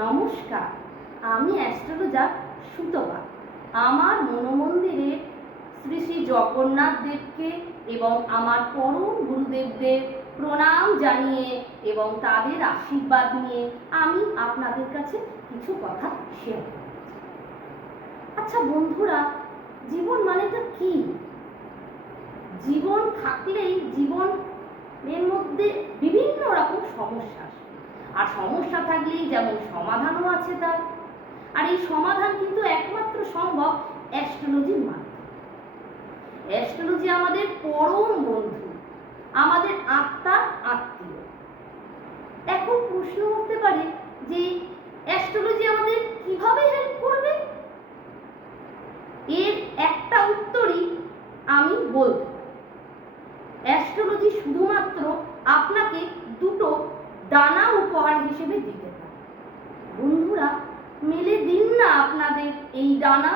নমস্কার, আমি অ্যাস্ট্রোলজার সুতপা। আমার মনোমন্দিরের শ্রী শ্রী জগন্নাথ দেবকে এবং আমার পরম গুরুদেবদের প্রণাম জানিয়ে এবং তাদের আশীর্বাদ নিয়ে আমি আপনাদের কাছে কিছু কথা শেয়ার করতে চাই। আচ্ছা বন্ধুরা, জীবন মানেটা কি? জীবন থাকলেই জীবনের মধ্যে বিভিন্ন রকম সমস্যা আসে, আর সমস্যা থাকলেই যেমন সমাধানও আছে তার। আর এই সমাধান কিন্তু একমাত্র সম্ভব অ্যাস্ট্রোলজির মাধ্যমে। অ্যাস্ট্রোলজি আমাদের পরম বন্ধু, আমাদের আত্মার আত্মীয়। এখন প্রশ্ন উঠতে পারে যে অ্যাস্ট্রোলজি আমাদের কিভাবে হেল্প করবে? এর একটা উত্তরই আমি বলবো। অ্যাস্ট্রোলজি শুধুমাত্র আপনাকে দুটো ডানা উপহার হিসেবে দিতে পারে। বন্ধুরা, মেলে দিন না আপনাদের এই ডানা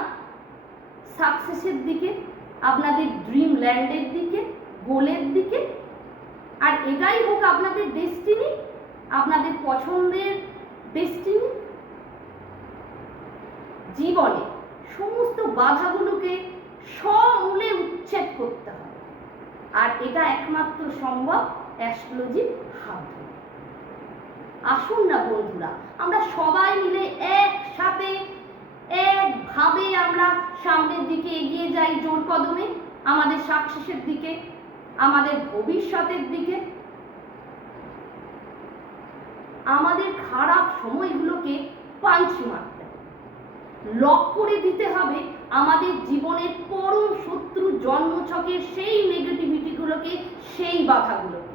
সাকসেসের দিকে, আপনাদের ড্রিম ল্যান্ডের দিকে, গোলের দিকে। আর এটাই হোক আপনাদের ডেস্টিনি, আপনাদের পছন্দের ডেস্টিনি। জীবনে সমস্ত বাধাগুলোকে সমূলে উচ্ছেদ করতে হবে, আর এটা একমাত্র সম্ভব অ্যাস্ট্রোলজির হাত ধরে। আসুন না বন্ধুরা, আমরা সবাই মিলে একসাথে একভাবে আমরা সামনের দিকে এগিয়ে যাই জোর কদমে, আমাদের সাকসেসের দিকে, আমাদের ভবিষ্যতের দিকে। আমাদের খারাপ সময়গুলোকে পাঞ্চ মারতে হবে, লক করে দিতে হবে আমাদের জীবনের পরম শত্রু জন্মছকের সেই নেগেটিভিটিগুলোকে, সেই বাধাগুলোকে।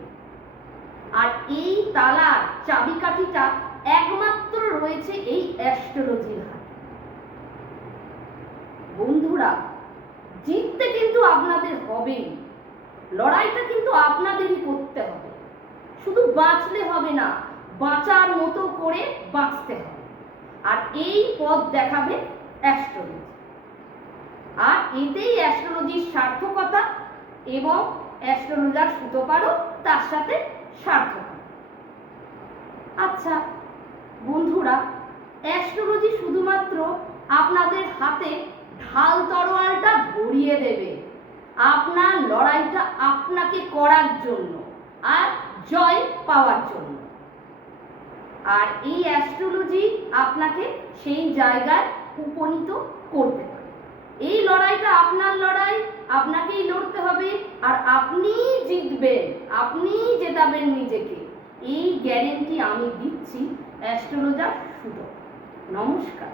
আর এই তালার চাবিকাঠিটা একমাত্র রয়েছে এই অ্যাস্ট্রোলজির হাতে। বন্ধুরা, জিততে কিন্তু আপনাদের হবেই, লড়াইটা কিন্তু আপনাদেরই করতে হবে। শুধু বাঁচলে হবে না, বাঁচার মতো করে বাঁচতে হবে। আর এই পথ দেখাবে অ্যাস্ট্রোলজি। আর এতেই অ্যাস্ট্রোলজির সার্থকতা এবং অ্যাস্ট্রোলজার সুতপারও তার সাথে সার্থকতা। আচ্ছা বন্ধুরা, অ্যাস্ট্রোলজি শুধুমাত্র আপনাদের হাতে ঢাল তরোয়ালটা ধরিয়ে দেবে আপনার লড়াইটা আপনাকে করার জন্য আর জয় পাওয়ার জন্য। আর এই অ্যাস্ট্রোলজি আপনাকে সেই জায়গায় উপনীত করতে পারে। এই লড়াইটা আপনার লড়াই, আপনাকেই লড়তে হবে, আর আপনিই জিতবেন, আপনিই জেতাবেন নিজেকে। এই গ্যারেন্টি আমি দিচ্ছি অ্যাস্ট্রোলজার সুতপা। নমস্কার।